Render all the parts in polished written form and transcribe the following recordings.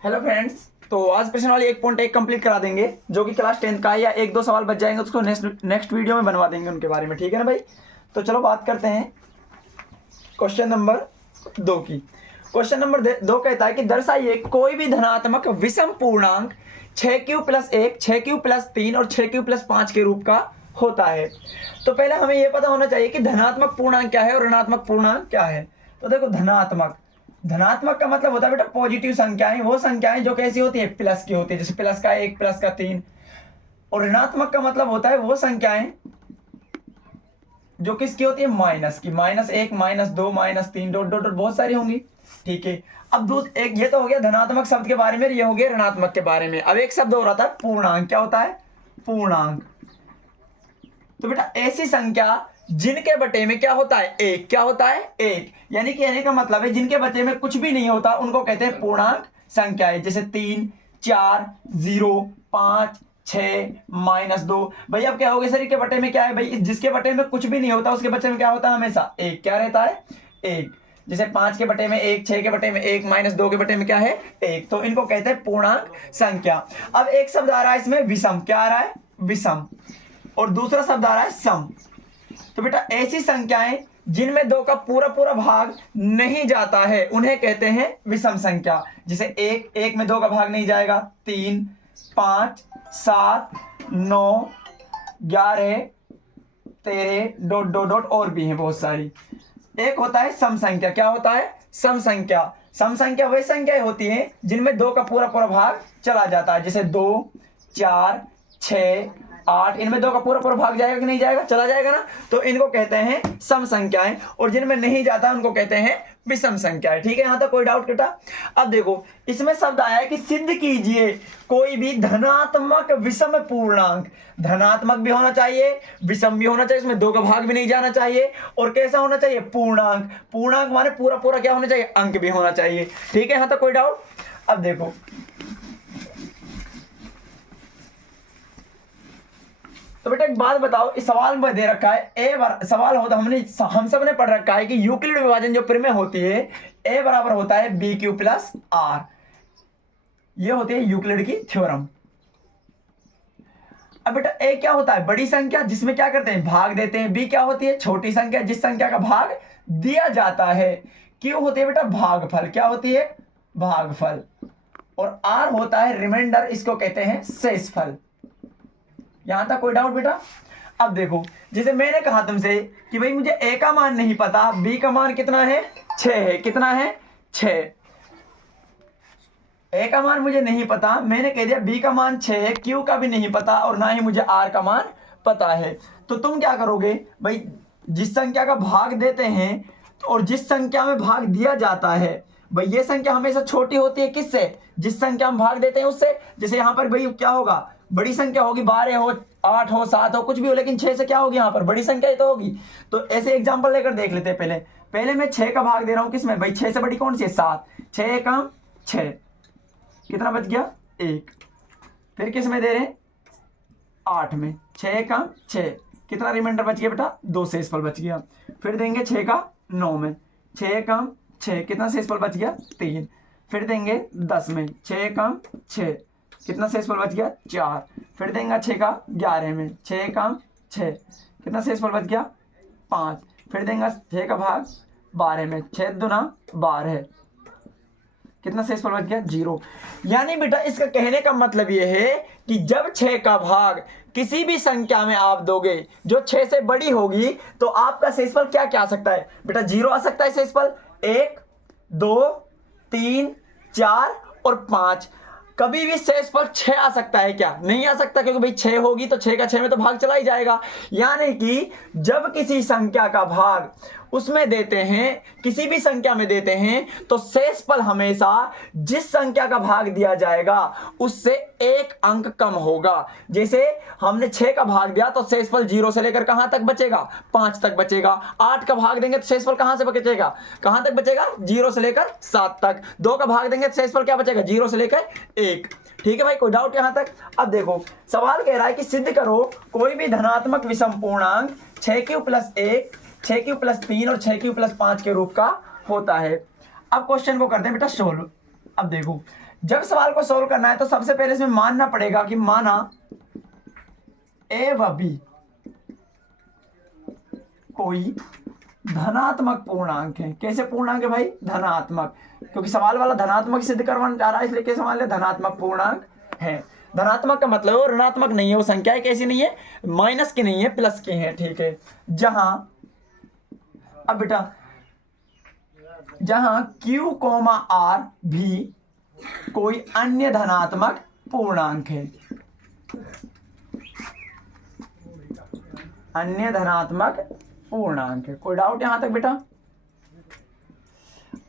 Hello friends, तो आज प्रश्न वाली 1.1 कंप्लीट करा देंगे जो कि क्लास 10 का है, या एक दो सवाल बच जाएंगे उसको नेक्स्ट वीडियो में बनवा देंगे उनके बारे में। ठीक है ना भाई। तो चलो बात करते हैं क्वेश्चन नंबर 2 की। क्वेश्चन नंबर 2 कहता है कि दर्शाइए कोई भी धनात्मक विषम पूर्णांक 6q+1, 6q+3 और 6q+5 के रूप का होता है। तो पहले हमें यह पता होना चाहिए कि धनात्मक पूर्णांक क्या है और ऋणात्मक पूर्णांक क्या है। तो देखो, धनात्मक का मतलब होता है बेटा पॉजिटिव संख्याएं, वो संख्याएं जो कैसी होती है, प्लस की होती है, जैसे प्लस का 1, प्लस का 3। और ऋणात्मक का मतलब होता है वो संख्याएं जो किसकी होती है, माइनस की, -1, -2, -3 डॉट डॉट डॉट बहुत सारी होंगी। ठीक है। अब एक ये तो हो गया धनात्मक शब्द के बारे में, ये हो गया ऋणात्मक के बारे में। अब एक शब्द हो रहा था पूर्णांक। क्या होता है, पूर्णांक। तो बेटा ऐसी संख्या जिनके बटे में क्या होता है, एक। क्या होता है, एक। यानी कि कहने का मतलब है जिनके बटे में कुछ भी नहीं होता उनको कहते हैं पूर्णांक संख्याएं। जैसे 3, 4, 0, 5, 6, -2। भाई अब क्या हो गया, शरीर के बटे में क्या है भाई, जिसके बटे में कुछ भी नहीं होता उसके बटे में क्या होता है, हमेशा एक। क्या रहता है, एक। जैसे 5 के बटे में 1, 6 के बटे में 1, -2 के बटे में क्या है, एक। तो इनको कहते हैं पूर्णांक संख्या। अब एक शब्द आ रहा है इसमें विषम। क्या आ रहा है, विषम। और दूसरा शब्द आ रहा है सम। तो बेटा ऐसी संख्याएं जिनमें 2 का पूरा पूरा भाग नहीं जाता है उन्हें कहते हैं विषम संख्या। जैसे एक में 2 का भाग नहीं जाएगा, 3, 5, 7, 9, 11, 13 डॉट डॉट डॉट और भी हैं बहुत सारी। एक होता है सम संख्या। क्या होता है, सम संख्या। सम संख्या वही संख्याएं होती हैं जिनमें 2 का पूरा पूरा भाग चला जाता है। जैसे 2, 4, 6, 8, इनमें 2 का पूरा पूरा भाग जाएगा कि नहीं जाएगा, चला जाएगा ना। तो इनको कहते हैं सम संख्याएं, और जिनमें नहीं जाता उनको कहते हैं विषम संख्याएं। ठीक है, यहां तक कोई डाउट बेटा। अब देखो इसमें शब्द आया है कि सिद्ध कीजिए कोई भी धनात्मक विषम पूर्णांक। धनात्मक भी होना चाहिए, विषम भी होना चाहिए, इसमें 2 का भाग भी नहीं जाना चाहिए, और कैसा होना चाहिए, पूर्णांक। पूर्णांक माने पूरा पूरा क्या होना चाहिए, अंक भी होना चाहिए। ठीक है, यहां तक कोई डाउट। अब देखो तो बेटा एक बात बताओ, इस सवाल में दे रखा है सवाल होता हम सब ने पढ़ रखा है कि यूक्लिड विभाजन जो प्रमेय होती है, ए बराबर होता है BQ+R। ये होती है यूक्लिड की थ्योरम। अब बेटा ए क्या होता है, बड़ी संख्या जिसमें क्या करते हैं, भाग देते हैं। बी क्या होती है, छोटी संख्या जिस संख्या का भाग दिया जाता है। क्यू होती है बेटा भागफल। क्या होती है, भागफल। और आर होता है रिमाइंडर, इसको कहते हैं शेषफल। यहां तक कोई डाउट बेटा। अब देखो जैसे मैंने कहा तुमसे कि भाई मुझे ए का मान नहीं पता, बी का मान कितना है, 6 है। कितना है, 6। ए का मान मुझे नहीं पता, मैंने कह दिया बी का मान 6 है, क्यू का भी नहीं पता, और ना ही मुझे आर का मान पता है। तो तुम क्या करोगे भाई, जिस संख्या का भाग देते हैं और जिस संख्या में भाग दिया जाता है, भाई ये संख्या हमेशा छोटी होती है किससे, जिस संख्या में भाग देते हैं उससे। जैसे यहां पर भाई क्या होगा, बड़ी संख्या होगी, 12 हो, 8 हो, 7 हो, कुछ भी हो, लेकिन 6 से क्या होगी, यहां पर बड़ी संख्या ही तो होगी। तो ऐसे एग्जांपल लेकर देख लेते हैं। पहले मैं 6 का भाग दे रहा हूं किसमें भाई, 6 से बड़ी कौन सी है, 7। 6 कम 6, कितना बच गया, 1। फिर किस में दे रहे हैं, 8 में। 6 कम 6, कितना रिमाइंडर बच गया बेटा, 2 शेषफल बच गया। फिर देंगे 6 का 9 में। 6 कम 6, कितना शेषफल बच गया, 3। फिर देंगे 10 में। 6 कम 6, कितना शेषफल बच गया, 4। फिर देंगे 6 का 11 में। 6 कम 6, कितना शेषफल बच गया, 5। फिर देंगे 6 का भाग 12 में। 6 दूना 12, कितना शेषफल बच गया, 0। यानी बेटा इसका कहने का मतलब यह है कि जब 6 का भाग किसी भी संख्या में आप दोगे जो 6 से बड़ी होगी, तो आपका शेषफल क्या क्या आ सकता है बेटा, 0 आ सकता है शेषफल, 1, 2, 3, 4 और 5। कभी भी शेषफल 6 आ सकता है क्या, नहीं आ सकता, क्योंकि भाई 6 होगी तो 6 का 6 में तो भाग चला ही जाएगा। यानी कि जब किसी संख्या का भाग उसमें देते हैं, किसी भी संख्या में देते हैं, तो शेषफल हमेशा जिस संख्या का भाग दिया जाएगा उससे 1 अंक कम होगा। जैसे हमने 6 का भाग दिया तो शेषफल 0 से लेकर कहां तक बचेगा, 5 तक बचेगा। 8 का भाग देंगे तो शेषफल कहां से बचेगा, कहां तक बचेगा, 0 से लेकर 7 तक। 2 का भाग देंगे तो शेषफल क्या बचेगा, 0 से लेकर 1। ठीक है भाई, कोई डाउट यहां तक। अब देखो सवाल कह रहा है कि सिद्ध करो कोई भी धनात्मक विषम पूर्णांक 6q+1, 6q+3 और 6q+5 के रूप का होता है। अब क्वेश्चन को करते हैं बेटा सोल्व। अब देखो जब सवाल को सोल्व करना है तो सबसे पहले इसमें मानना पड़ेगा कि माना ए व बी कोई धनात्मक पूर्णांक है। कैसे पूर्णांक है भाई? धनात्मक, क्योंकि सवाल वाला धनात्मक सिद्ध करवाना चाह रहा है, इसलिए क्या सवाल है? धनात्मक पूर्णांक है। धनात्मक का मतलब वो ऋणात्मक नहीं है, वो संख्या है कैसी नहीं है? माइनस की नहीं है, प्लस की है, ठीक है। जहां अब बेटा जहां Q, R भी कोई अन्य धनात्मक पूर्णांक है, अन्य धनात्मक पूर्णांक है। कोई डाउट यहां तक बेटा?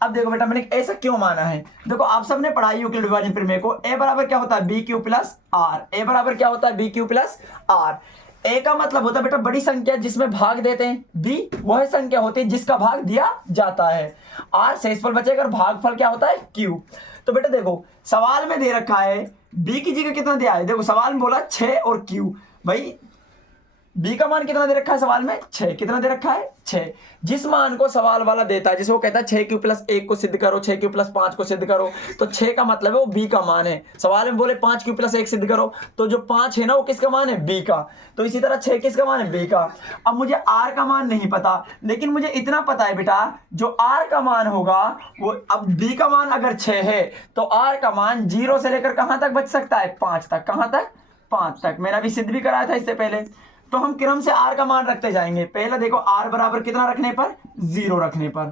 अब देखो बेटा मैंने ऐसा क्यों माना है, देखो आप सबने पढ़ा यूक्लिड विभाजन प्रमेय को। ए बराबर क्या होता है? B Q plus R. A बराबर क्या होता है? B Q plus R. A का मतलब होता है बेटा बड़ी संख्या जिसमें भाग देते हैं, बी वह संख्या होती है जिसका भाग दिया जाता है, आर शेषफल बचेगा और भागफल क्या होता है? क्यू। तो बेटा देखो सवाल में दे रखा है बी की जगह कितना दिया है, देखो सवाल में बोला 6 और क्यू, भाई बी का मान कितना दे रखा है सवाल में? 6। कितना दे रखा है? 6। जिस मान को सवाल वाला देता है, जिसे वो कहता है 6q प्लस 1 को सिद्ध करो, 6q प्लस 5 को सिद्ध करो, तो 6 का मतलब है वो बी का मान है। सवाल में बोले 5q प्लस 1 सिद्ध करो, तो जो 5 है ना वो किसका मान है? बी का। तो इसी तरह 6 किसका मान है? बी का। अब मुझे आर का मान नहीं पता, लेकिन मुझे इतना पता है बेटा जो आर का मान होगा वो, अब बी का मान अगर 6 है तो आर का मान 0 से लेकर कहां तक बच सकता है? 5 तक। कहां तक? 5 तक। मैंने अभी सिद्ध भी कराया था इससे पहले। तो हम क्रम से आर का मान रखते जाएंगे। पहले देखो आर बराबर कितना रखने पर? 0 रखने पर।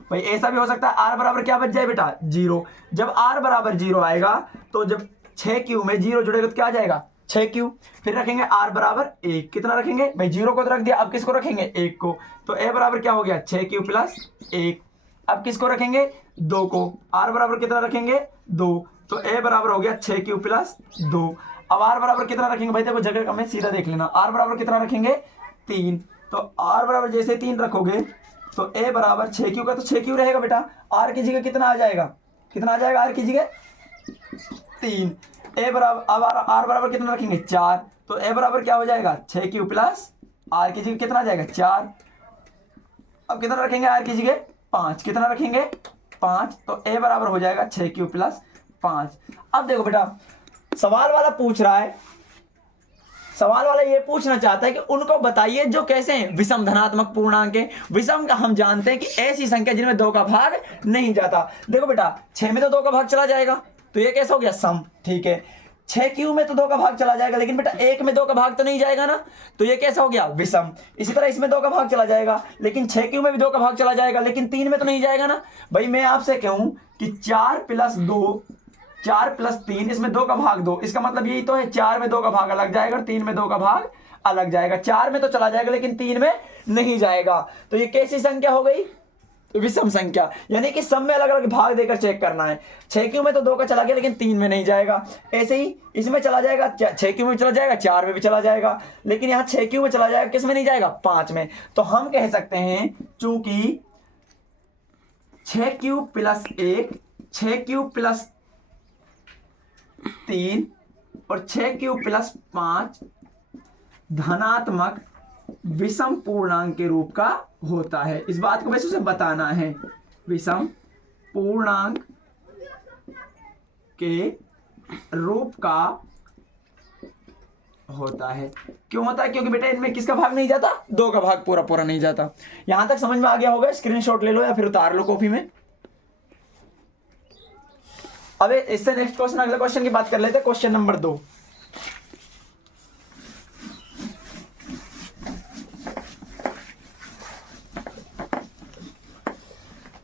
भाई ऐसा भी हो सकता है आर बराबर क्या बच जाए बेटा? 0। जब आर बराबर 0 आएगा तो जब 6q में 0 जुड़ेगा तो क्या आ जाएगा? 6q। फिर रखेंगे आर बराबर 1। कितना रखेंगे भाई? 0 को तो रख दिया, अब किसको रखेंगे? 1 को। तो ए बराबर क्या हो गया? 6q plus 1। अब किसको रखेंगे? 2 को। आर बराबर कितना रखेंगे? 2। तो ए बराबर हो गया 6q प्लस 2। अब आर बराबर कितना रखेंगे भाई? देखो जगह कम है, सीधा देख लेना। आर बराबर कितना रखेंगे? 3। तो आर बराबर जैसे 3 रखोगे तो ए बराबर 6q का तो 6q रहेगा बेटा। आर की जगह कितना आ जाएगा? कितना आ जाएगा आर की जगह? 3। ए बराबर अब आर बराबर कितना रखेंगे? 4। तो ए बराबर क्या हो जाएगा? 6q प्लस आर की जगह कितना आ जाएगा? 4। अब कितना रखेंगे आर की जगह? 5। कितना रखेंगे? 5। तो ए बराबर हो जाएगा 6q प्लस 5। अब देखो बेटा सवाल वाला पूछ रहा है, सवाल वाला ये पूछना चाहता है कि उनको बताइए जो कैसे हैं? विषम धनात्मक पूर्णांक है। विषम का हम जानते हैं कि ऐसी संख्या जिनमें 2 का भाग नहीं जाता। देखो बेटा 6 में तो 2 का भाग चला जाएगा, तो ये कैसा हो गया? सम, ठीक है। 6q में तो 2 का भाग चला जाएगा, लेकिन बेटा 1 में 2 का भाग तो नहीं जाएगा ना, तो ये कैसा हो गया? विषम। इसी तरह इसमें 2 का भाग चला जाएगा, लेकिन 6q में भी 2 का भाग चला जाएगा, लेकिन 3 में तो नहीं जाएगा ना। भाई मैं आपसे कहूं कि 4 प्लस 2, 4 प्लस 3, इसमें 2 का भाग 2, इसका मतलब यही तो है 4 में 2 का भाग अलग जाएगा और 3 में 2 का भाग अलग जाएगा। 4 में तो चला जाएगा लेकिन 3 में नहीं जाएगा, तो ये कैसी संख्या हो गई? विषम संख्या। यानी कि सब में अलग अलग भाग देकर चेक करना है। 6q में तो 2 का चला गया लेकिन 3 में नहीं जाएगा, ऐसे ही इसमें चला जाएगा, 6q में चला जाएगा, 4 में भी चला जाएगा, लेकिन यहाँ 6q में चला जाएगा, किस में नहीं जाएगा? 5 में। तो हम कह सकते हैं चूंकि 6q प्लस 1, 6q प्लस 3 और 6q प्लस 5 धनात्मक विषम पूर्णांक के रूप का होता है। इस बात को वैसे उसे बताना है, विषम पूर्णांक के रूप का होता है। क्यों होता है? क्योंकि बेटा इनमें किसका भाग नहीं जाता? 2 का भाग पूरा पूरा नहीं जाता। यहां तक समझ में आ गया होगा? स्क्रीनशॉट ले लो या फिर उतार लो कॉपी में। अब इससे नेक्स्ट क्वेश्चन, अगले क्वेश्चन की बात कर लेते हैं। Question number 2।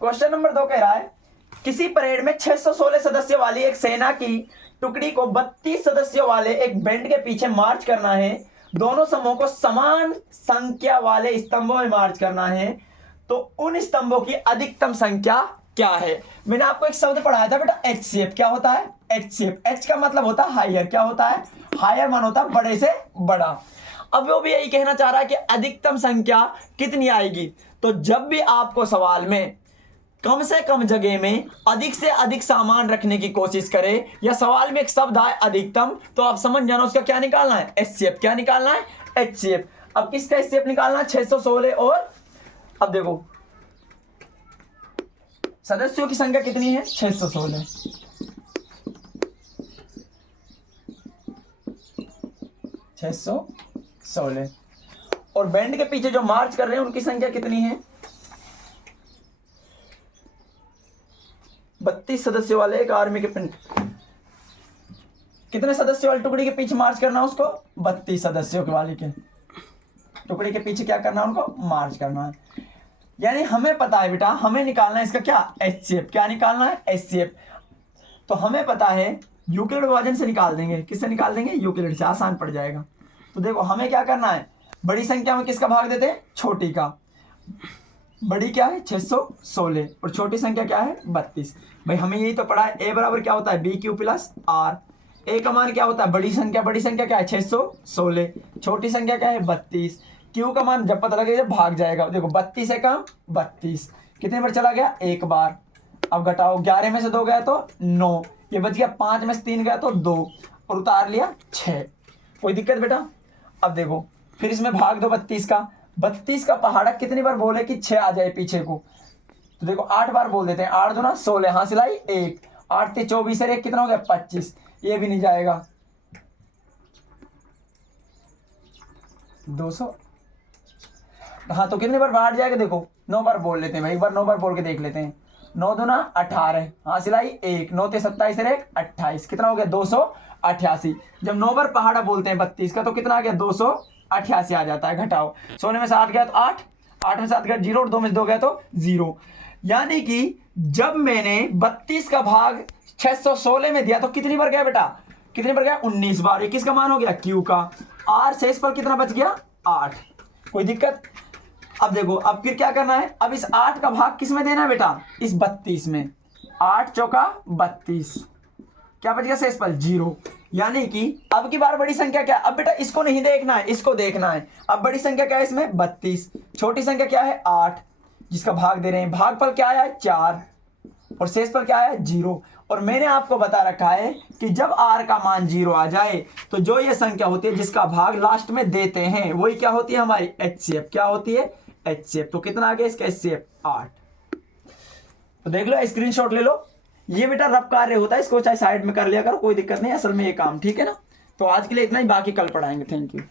क्वेश्चन नंबर 2 कह रहा है किसी परेड में 616 सदस्यों वाली एक सेना की टुकड़ी को 32 सदस्यों वाले एक बैंड के पीछे मार्च करना है। दोनों समूहों को समान संख्या वाले स्तंभों में मार्च करना है, तो उन स्तंभों की अधिकतम संख्या क्या है? मैंने आपको एक शब्द पढ़ाया था बेटा, HCF। क्या होता है? HCF। H का मतलब होता है हायर। क्या होता है? हायर मान होता है बड़े से बड़ा। अब वो भी यही कहना चाह रहा है कि अधिकतम संख्या कितनी आएगी। तो जब भी आपको सवाल में कम से कम जगह में अधिक से अधिक सामान रखने की कोशिश करे, या सवाल में एक शब्द आए अधिकतम, तो आप समझ जाना उसका क्या निकालना है? HCF। क्या निकालना है? HCF। अब किसका HCF निकालना है? 616 और, अब देखो सदस्यों की संख्या कितनी है? 616। 616। और बैंड के पीछे जो मार्च कर रहे हैं उनकी संख्या कितनी है? 32 सदस्यों वाले एक आर्मी के कितने सदस्यों वाली टुकड़ी के पीछे मार्च करना है उसको? 32 सदस्यों के वाली के टुकड़ी के पीछे क्या करना है? उनको मार्च करना है। यानी हमें पता है बेटा, हमें निकालना है इसका क्या? HCF। क्या निकालना है? HCF। तो हमें पता है यूक्लिड विभाजन से निकाल देंगे। किससे निकाल देंगे? यूक्लिड से, आसान पड़ जाएगा। तो देखो हमें क्या करना है, बड़ी संख्या में किसका भाग देते हैं? छोटी का। बड़ी क्या है? 616 और छोटी संख्या क्या है? 32। भाई हमें यही तो पढ़ा है, ए बराबर क्या होता है? BQ plus R। ए का मान क्या होता है? बड़ी संख्या क्या है? 616। छोटी संख्या क्या है? 32। क्यू का मान जब पता लगेगा जब भाग जाएगा। देखो 32 है कम 32, कितने बार चला गया? एक बार। अब घटाओ, 11 में से 2 गया तो 9, ये बच गया 5 में से 3 गया तो 2 और उतार लिया 6। कोई दिक्कत बेटा? अब देखो फिर इसमें भाग दो 32 का। 32 का पहाड़ा कितनी बार बोले कि 6 आ जाए पीछे को? तो देखो 8 बार बोल देते हैं। 8 2 ना 16, हाँ सिलाई 1, 8 ते 24 है, कितना हो गया? 25। ये भी नहीं जाएगा। 200। हाँ तो कितने बार बाहर जाएगा? देखो 9 बार बोल लेते हैं भाई, एक बार 9 बार बोल के देख लेते हैं। 9 2 ना 18, हाँ सिलाई 1, 9 ते 27 है 28, कितना हो गया? 288। जब 9 बार पहाड़ा बोलते हैं 32 का तो कितना आ गया? 288 आ जाता है। घटाओ, 16 में से 8 गया तो 8, 8 में से 7 गया 0 और 2 में से 2 गया तो 0। यानी कि जब मैंने 32 का भाग 616 में दिया तो कितनी बार गया बेटा? कितनी बार गया? 19 बार। ये किसका मान हो गया? Q का। R शेष पर कितना बच गया? 8। कोई दिक्कत? अब देखो अब फिर क्या करना है, अब इस 8 का भाग किस में देना है बेटा? इस 32 में। 8 चौका 32, क्या बच गया शेष पर? 0। यानी कि अब की बार बड़ी संख्या क्या? अब बेटा इसको नहीं देखना है, इसको देखना है। अब बड़ी संख्या क्या है इसमें? 32। छोटी संख्या क्या है? 8, जिसका भाग दे रहे हैं। भागफल क्या आया है? 4 और शेष पर क्या आया? 0। और मैंने आपको बता रखा है कि जब R का मान 0 आ जाए तो जो ये संख्या होती है जिसका भाग लास्ट में देते हैं वही क्या होती है? हमारी HCF। क्या होती है? HCF। तो कितना आ गया इसका HCF? 8। तो देख लो, स्क्रीनशॉट ले लो। ये बेटा रफ कार्य होता है, इसको चाहे साइड में कर लिया करो, कोई दिक्कत नहीं, असल में ये काम। ठीक है ना? तो आज के लिए इतना ही, बाकी कल पढ़ाएंगे। Thank you.